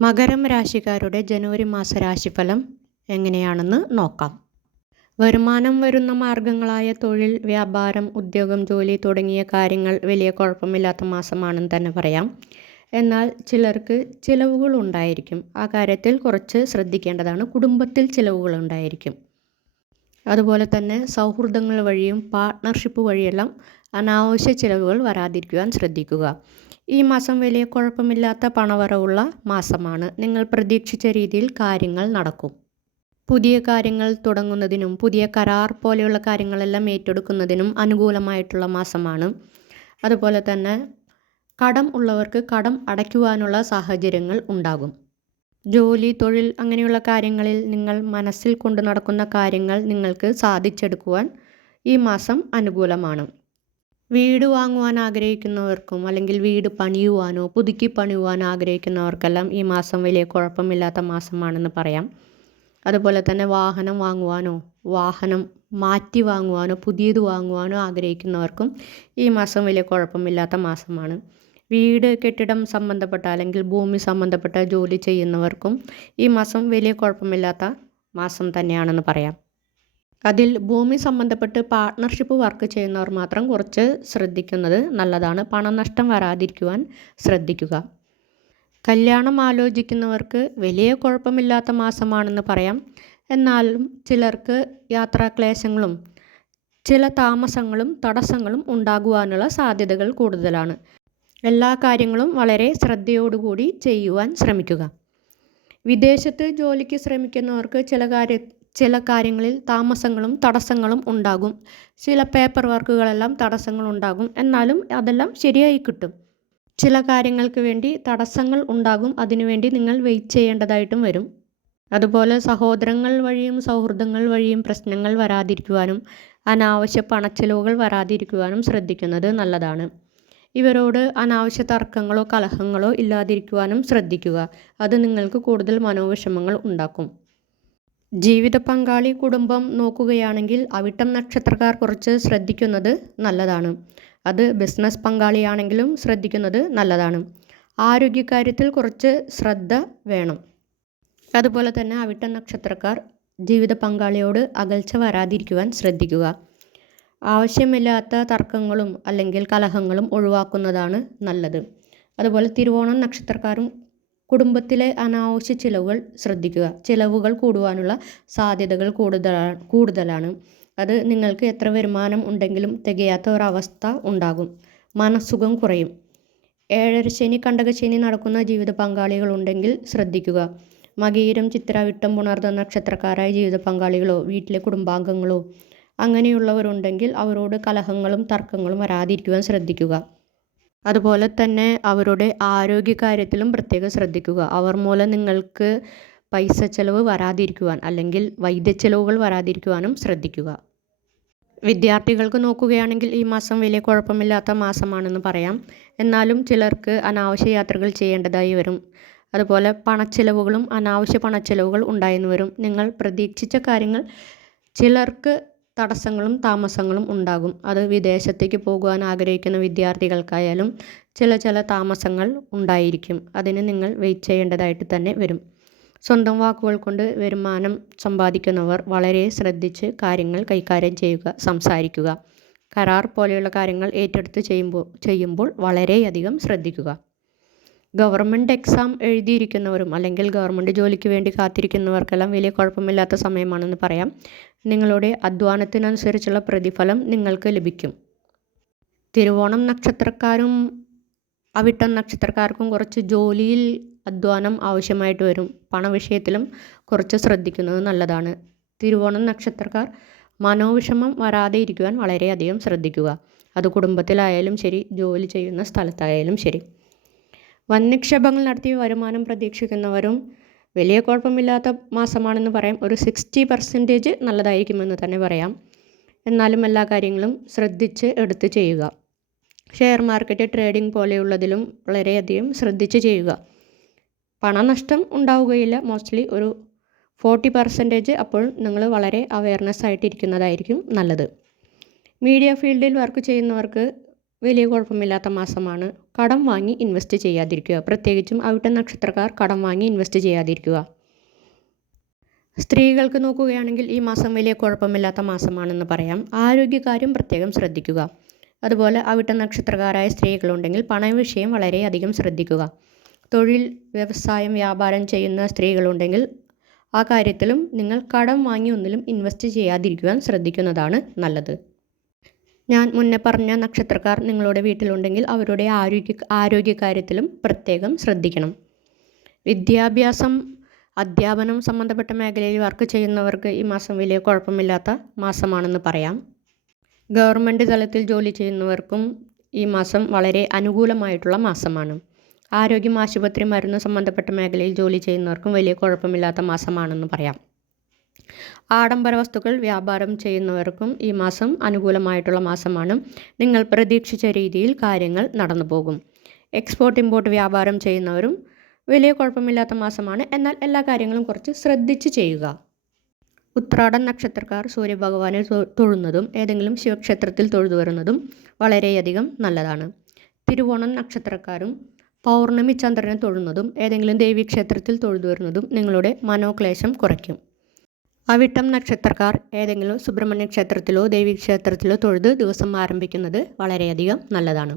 മകരം രാശിക്കാരുടെ ജനുവരി മാസ രാശിഫലം എങ്ങനെയാണെന്ന് നോക്കാം. വരുമാനം വരുന്ന മാർഗങ്ങളായ തൊഴിൽ വ്യാപാരം ഉദ്യോഗം ജോലി തുടങ്ങിയ കാര്യങ്ങൾ വലിയ കുഴപ്പമില്ലാത്ത മാസമാണെന്ന് തന്നെ പറയാം. എന്നാൽ ചിലർക്ക് ചിലവുകൾ ഉണ്ടായിരിക്കും. ആ കാര്യത്തിൽ കുറച്ച് ശ്രദ്ധിക്കേണ്ടതാണ്. കുടുംബത്തിൽ ചിലവുകൾ ഉണ്ടായിരിക്കും. അതുപോലെ തന്നെ സൗഹൃദങ്ങൾ വഴിയും പാർട്ട്ണർഷിപ്പ് വഴിയെല്ലാം അനാവശ്യ ചിലവുകൾ വരാതിരിക്കുവാൻ ശ്രദ്ധിക്കുക. ഈ മാസം വലിയ കുഴപ്പമില്ലാത്ത പണവരവുള്ള മാസമാണ്. നിങ്ങൾ പ്രതീക്ഷിച്ച രീതിയിൽ കാര്യങ്ങൾ നടക്കും. പുതിയ കാര്യങ്ങൾ തുടങ്ങുന്നതിനും പുതിയ കരാർ പോലെയുള്ള കാര്യങ്ങളെല്ലാം ഏറ്റെടുക്കുന്നതിനും അനുകൂലമായിട്ടുള്ള മാസമാണ്. അതുപോലെ തന്നെ കടം ഉള്ളവർക്ക് കടം അടയ്ക്കുവാനുള്ള സാഹചര്യങ്ങൾ ഉണ്ടാകും. ജോലി തൊഴിൽ അങ്ങനെയുള്ള കാര്യങ്ങളിൽ നിങ്ങൾ മനസ്സിൽ കൊണ്ടു നടക്കുന്ന കാര്യങ്ങൾ നിങ്ങൾക്ക് സാധിച്ചെടുക്കുവാൻ ഈ മാസം അനുകൂലമാണ്. വീട് വാങ്ങുവാൻ ആഗ്രഹിക്കുന്നവർക്കും അല്ലെങ്കിൽ വീട് പണിയുവാനോ പുതുക്കി പണിയുവാൻ ആഗ്രഹിക്കുന്നവർക്കെല്ലാം ഈ മാസം വലിയ കുഴപ്പമില്ലാത്ത മാസമാണെന്ന് പറയാം. അതുപോലെ തന്നെ വാഹനം വാങ്ങുവാനോ വാഹനം മാറ്റി വാങ്ങുവാനോ പുതിയത് വാങ്ങുവാനോ ആഗ്രഹിക്കുന്നവർക്കും ഈ മാസം വലിയ കുഴപ്പമില്ലാത്ത മാസമാണ്. വീട് കെട്ടിടം സംബന്ധപ്പെട്ട അല്ലെങ്കിൽ ഭൂമി സംബന്ധപ്പെട്ട ജോലി ചെയ്യുന്നവർക്കും ഈ മാസം വലിയ കുഴപ്പമില്ലാത്ത മാസം തന്നെയാണെന്ന് പറയാം. അതിൽ ഭൂമി സംബന്ധപ്പെട്ട് പാർട്ട്ണർഷിപ്പ് വർക്ക് ചെയ്യുന്നവർ മാത്രം കുറച്ച് ശ്രദ്ധിക്കുന്നത് നല്ലതാണ്. പണനഷ്ടം വരാതിരിക്കുവാൻ ശ്രദ്ധിക്കുക. കല്യാണം ആലോചിക്കുന്നവർക്ക് വലിയ കുഴപ്പമില്ലാത്ത മാസമാണെന്ന് പറയാം. എന്നാലും ചിലർക്ക് യാത്രാക്ലേശങ്ങളും ചില താമസങ്ങളും തടസ്സങ്ങളും ഉണ്ടാകുവാനുള്ള സാധ്യതകൾ കൂടുതലാണ്. എല്ലാ കാര്യങ്ങളും വളരെ ശ്രദ്ധയോടുകൂടി ചെയ്യുവാൻ ശ്രമിക്കുക. വിദേശത്ത് ജോലിക്ക് ശ്രമിക്കുന്നവർക്ക് ചില കാര്യ ചില കാര്യങ്ങളിൽ താമസങ്ങളും തടസ്സങ്ങളും ഉണ്ടാകും. ചില പേപ്പർ വർക്കുകളെല്ലാം തടസ്സങ്ങളുണ്ടാകും എന്നാലും അതെല്ലാം ശരിയായി കിട്ടും. ചില കാര്യങ്ങൾക്ക് വേണ്ടി തടസ്സങ്ങൾ ഉണ്ടാകും. അതിനുവേണ്ടി നിങ്ങൾ വെയിറ്റ് ചെയ്യേണ്ടതായിട്ടും വരും. അതുപോലെ സഹോദരങ്ങൾ വഴിയും സൗഹൃദങ്ങൾ വഴിയും പ്രശ്നങ്ങൾ വരാതിരിക്കുവാനും അനാവശ്യ പണച്ചിലവുകൾ വരാതിരിക്കുവാനും ശ്രദ്ധിക്കുന്നത് നല്ലതാണ്. ഇവരോട് അനാവശ്യ തർക്കങ്ങളോ കലഹങ്ങളോ ഇല്ലാതിരിക്കുവാനും ശ്രദ്ധിക്കുക. അത് നിങ്ങൾക്ക് കൂടുതൽ മനോവിഷമങ്ങൾ ഉണ്ടാക്കും. ജീവിത പങ്കാളി കുടുംബം നോക്കുകയാണെങ്കിൽ അവിട്ടം നക്ഷത്രക്കാർ കുറച്ച് ശ്രദ്ധിക്കുന്നത് നല്ലതാണ്. അത് ബിസിനസ് പങ്കാളിയാണെങ്കിലും ശ്രദ്ധിക്കുന്നത് നല്ലതാണ്. ആരോഗ്യകാര്യത്തിൽ കുറച്ച് ശ്രദ്ധ വേണം. അതുപോലെ തന്നെ അവിട്ടം നക്ഷത്രക്കാർ ജീവിത പങ്കാളിയോട് അകൽച്ച വരാതിരിക്കുവാൻ ശ്രദ്ധിക്കുക. ആവശ്യമില്ലാത്ത തർക്കങ്ങളും അല്ലെങ്കിൽ കലഹങ്ങളും ഒഴിവാക്കുന്നതാണ് നല്ലത്. അതുപോലെ തിരുവോണം നക്ഷത്രക്കാരും കുടുംബത്തിലെ അനാവശ്യ ചിലവുകൾ ശ്രദ്ധിക്കുക. ചിലവുകൾ കൂടുവാനുള്ള സാധ്യതകൾ കൂടുതലാണ് കൂടുതലാണ്. അത് നിങ്ങൾക്ക് എത്ര വരുമാനം ഉണ്ടെങ്കിലും തികയാത്ത ഒരവസ്ഥ ഉണ്ടാകും. മനസ്സുഖം കുറയും. ഏഴര ശനി കണ്ടകശനി നടക്കുന്ന ജീവിത പങ്കാളികളുണ്ടെങ്കിൽ ശ്രദ്ധിക്കുക. മകീരം ചിത്രവിട്ടം പുണർന്ന നക്ഷത്രക്കാരായ ജീവിത പങ്കാളികളോ വീട്ടിലെ കുടുംബാംഗങ്ങളോ അങ്ങനെയുള്ളവരുണ്ടെങ്കിൽ അവരോട് കലഹങ്ങളും തർക്കങ്ങളും വരാതിരിക്കുവാൻ ശ്രദ്ധിക്കുക. അതുപോലെ തന്നെ അവരുടെ ആരോഗ്യകാര്യത്തിലും പ്രത്യേകം ശ്രദ്ധിക്കുക. അവർ മൂലം നിങ്ങൾക്ക് പൈസ ചെലവ് വരാതിരിക്കുവാൻ അല്ലെങ്കിൽ വൈദ്യച്ചിലവുകൾ വരാതിരിക്കുവാനും ശ്രദ്ധിക്കുക. വിദ്യാർത്ഥികൾക്ക് നോക്കുകയാണെങ്കിൽ ഈ മാസം വലിയ കുഴപ്പമില്ലാത്ത മാസമാണെന്ന് പറയാം. എന്നാലും ചിലർക്ക് അനാവശ്യ യാത്രകൾ ചെയ്യേണ്ടതായി വരും. അതുപോലെ പണച്ചെലവുകളും അനാവശ്യ പണച്ചെലവുകൾ ഉണ്ടായെന്ന് വരും. നിങ്ങൾ പ്രതീക്ഷിച്ച കാര്യങ്ങൾ ചിലർക്ക് തടസ്സങ്ങളും താമസങ്ങളും ഉണ്ടാകും. അത് വിദേശത്തേക്ക് പോകുവാൻ ആഗ്രഹിക്കുന്ന വിദ്യാർത്ഥികൾക്കായാലും ചില ചില താമസങ്ങൾ ഉണ്ടായിരിക്കും. അതിന് നിങ്ങൾ വെയിറ്റ് ചെയ്യേണ്ടതായിട്ട് തന്നെ വരും. സ്വന്തം വാക്കുകൾ കൊണ്ട് വരുമാനം സമ്പാദിക്കുന്നവർ വളരെ ശ്രദ്ധിച്ച് കാര്യങ്ങൾ കൈകാര്യം ചെയ്യുക സംസാരിക്കുക. കരാർ പോലെയുള്ള കാര്യങ്ങൾ ഏറ്റെടുത്ത് ചെയ്യുമ്പോൾ ചെയ്യുമ്പോൾ വളരെയധികം ശ്രദ്ധിക്കുക. ഗവൺമെന്റ് എക്സാം എഴുതിയിരിക്കുന്നവരും അല്ലെങ്കിൽ ഗവൺമെന്റ് ജോലിക്ക് വേണ്ടി കാത്തിരിക്കുന്നവർക്കെല്ലാം വലിയ കുഴപ്പമില്ലാത്ത സമയമാണെന്ന് പറയാം. നിങ്ങളുടെ അധ്വാനത്തിനനുസരിച്ചുള്ള പ്രതിഫലം നിങ്ങൾക്ക് ലഭിക്കും. തിരുവോണം നക്ഷത്രക്കാരും അവിട്ടം നക്ഷത്രക്കാർക്കും കുറച്ച് ജോലിയിൽ അധ്വാനം ആവശ്യമായിട്ട് വരും. പണവിഷയത്തിലും കുറച്ച് ശ്രദ്ധിക്കുന്നത് നല്ലതാണ്. തിരുവോണം നക്ഷത്രക്കാർ മനോവിഷമം വരാതെ ഇരിക്കുവാൻ വളരെയധികം ശ്രദ്ധിക്കുക. അത് കുടുംബത്തിലായാലും ശരി ജോലി ചെയ്യുന്ന സ്ഥലത്തായാലും ശരി. വന്യക്ഷേപങ്ങൾ നടത്തി വരുമാനം പ്രതീക്ഷിക്കുന്നവരും വലിയ കുഴപ്പമില്ലാത്ത മാസമാണെന്ന് പറയാം. ഒരു സിക്സ്റ്റി പെർസെന്റേജ് നല്ലതായിരിക്കുമെന്ന് തന്നെ പറയാം. എന്നാലും എല്ലാ കാര്യങ്ങളും ശ്രദ്ധിച്ച് എടുത്ത് ചെയ്യുക. ഷെയർ മാർക്കറ്റ് ട്രേഡിംഗ് പോലെയുള്ളതിലും വളരെയധികം ശ്രദ്ധിച്ച് ചെയ്യുക. പണനഷ്ടം ഉണ്ടാവുകയില്ല. മോസ്റ്റ്ലി ഒരു ഫോർട്ടി പെർസെന്റേജ് അപ്പോൾ നിങ്ങൾ വളരെ അവയർനെസ് ആയിട്ടിരിക്കുന്നതായിരിക്കും നല്ലത്. മീഡിയ ഫീൽഡിൽ വർക്ക് ചെയ്യുന്നവർക്ക് വലിയ കുഴപ്പമില്ലാത്ത മാസമാണ്. കടം വാങ്ങി ഇൻവെസ്റ്റ് ചെയ്യാതിരിക്കുക. പ്രത്യേകിച്ചും അവിട്ട നക്ഷത്രക്കാർ കടം വാങ്ങി ഇൻവെസ്റ്റ് ചെയ്യാതിരിക്കുക. സ്ത്രീകൾക്ക് നോക്കുകയാണെങ്കിൽ ഈ മാസം വലിയ കുഴപ്പമില്ലാത്ത മാസമാണെന്ന് പറയാം. ആരോഗ്യകാര്യം പ്രത്യേകം ശ്രദ്ധിക്കുക. അതുപോലെ അവിട്ട നക്ഷത്രകാരായ സ്ത്രീകളുണ്ടെങ്കിൽ പണവിഷയം വളരെയധികം ശ്രദ്ധിക്കുക. തൊഴിൽ വ്യവസായം വ്യാപാരം ചെയ്യുന്ന സ്ത്രീകളുണ്ടെങ്കിൽ ആ കാര്യത്തിലും നിങ്ങൾ കടം വാങ്ങി ഒന്നിലും ഇൻവെസ്റ്റ് ചെയ്യാതിരിക്കുവാൻ ശ്രദ്ധിക്കുന്നതാണ് നല്ലത്. ഞാൻ മുന്നേ പറഞ്ഞ നക്ഷത്രക്കാർ നിങ്ങളുടെ വീട്ടിലുണ്ടെങ്കിൽ അവരുടെ ആരോഗ്യ ആരോഗ്യകാര്യത്തിലും പ്രത്യേകം ശ്രദ്ധിക്കണം. വിദ്യാഭ്യാസം അധ്യാപനം സംബന്ധപ്പെട്ട മേഖലയിൽ വർക്ക് ചെയ്യുന്നവർക്ക് ഈ മാസം വലിയ കുഴപ്പമില്ലാത്ത മാസമാണെന്ന് പറയാം. ഗവൺമെന്റ് തലത്തിൽ ജോലി ചെയ്യുന്നവർക്കും ഈ മാസം വളരെ അനുകൂലമായിട്ടുള്ള മാസമാണ്. ആരോഗ്യം ആശുപത്രി മരുന്ന് സംബന്ധപ്പെട്ട മേഖലയിൽ ജോലി ചെയ്യുന്നവർക്കും വലിയ കുഴപ്പമില്ലാത്ത മാസമാണെന്ന് പറയാം. ആഡംബര വസ്തുക്കൾ വ്യാപാരം ചെയ്യുന്നവർക്കും ഈ മാസം അനുകൂലമായിട്ടുള്ള മാസമാണ്. നിങ്ങൾ പ്രതീക്ഷിച്ച രീതിയിൽ കാര്യങ്ങൾ നടന്നു പോകും എക്സ്പോർട്ട് ഇമ്പോർട്ട് വ്യാപാരം ചെയ്യുന്നവരും വലിയ കുഴപ്പമില്ലാത്ത മാസമാണ്. എന്നാൽ എല്ലാ കാര്യങ്ങളും കുറച്ച് ശ്രദ്ധിച്ച് ചെയ്യുക. ഉത്രാടൻ നക്ഷത്രക്കാർ സൂര്യഭഗവാനെ തൊഴുന്നതും ഏതെങ്കിലും ശിവക്ഷേത്രത്തിൽ തൊഴുതു വരുന്നതും വളരെയധികം നല്ലതാണ്. തിരുവോണം നക്ഷത്രക്കാരും പൗർണമി ചന്ദ്രനെ തൊഴുന്നതും ഏതെങ്കിലും ദേവീക്ഷേത്രത്തിൽ തൊഴുതു വരുന്നതും നിങ്ങളുടെ മനോക്ലേശം കുറയ്ക്കും. അവിട്ടം നക്ഷത്രക്കാർ ഏതെങ്കിലും സുബ്രഹ്മണ്യ ക്ഷേത്രത്തിലോ ദേവീക്ഷേത്രത്തിലോ തൊഴുത് ദിവസം ആരംഭിക്കുന്നത് വളരെയധികം നല്ലതാണ്.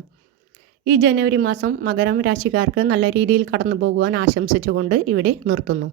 ഈ ജനുവരി മാസം മകരം രാശിക്കാർക്ക് നല്ല രീതിയിൽ കടന്നു പോകുവാൻ ആശംസിച്ചുകൊണ്ട് ഇവിടെ നിർത്തുന്നു.